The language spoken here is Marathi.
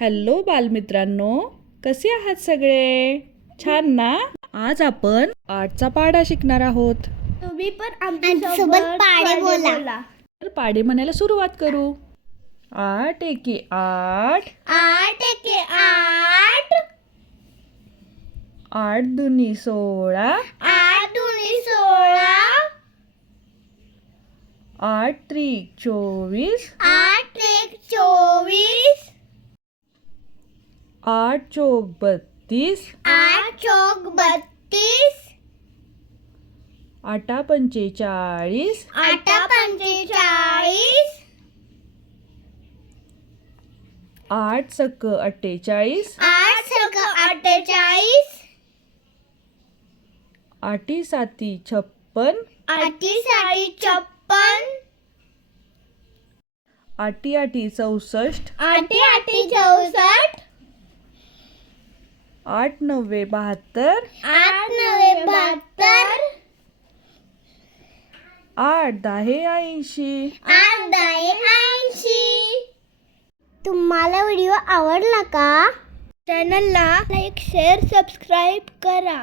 हॅलो बालमित्रांनो, कसे आहात सगळे? छान ना? आज आपण आठचा पाढा शिकणार आहोत. तुम्ही पण आमच्यासोबत पाढे बोला. तर पाढे म्हणायला सुरुवात करू. 8 एके 8, 8 एके 8, 8 दुनी 16, 8 दुनी 16, 8 त्रिक 24, 8 एक 24, 8 चौक 32, 8 चौक 32, 8 पंचे 40, 8 पंचे 40, 8 सक 48, 8 सक 48, 8 साती 56, 8 साडी 56, 8 8 64, 8 8 64, 8 9 72, 8 9 72, 8 10 80. 8 10 80. तुम्हाला व्हिडिओ आवडला का? चॅनलला लाईक शेअर सबस्क्राईब करा.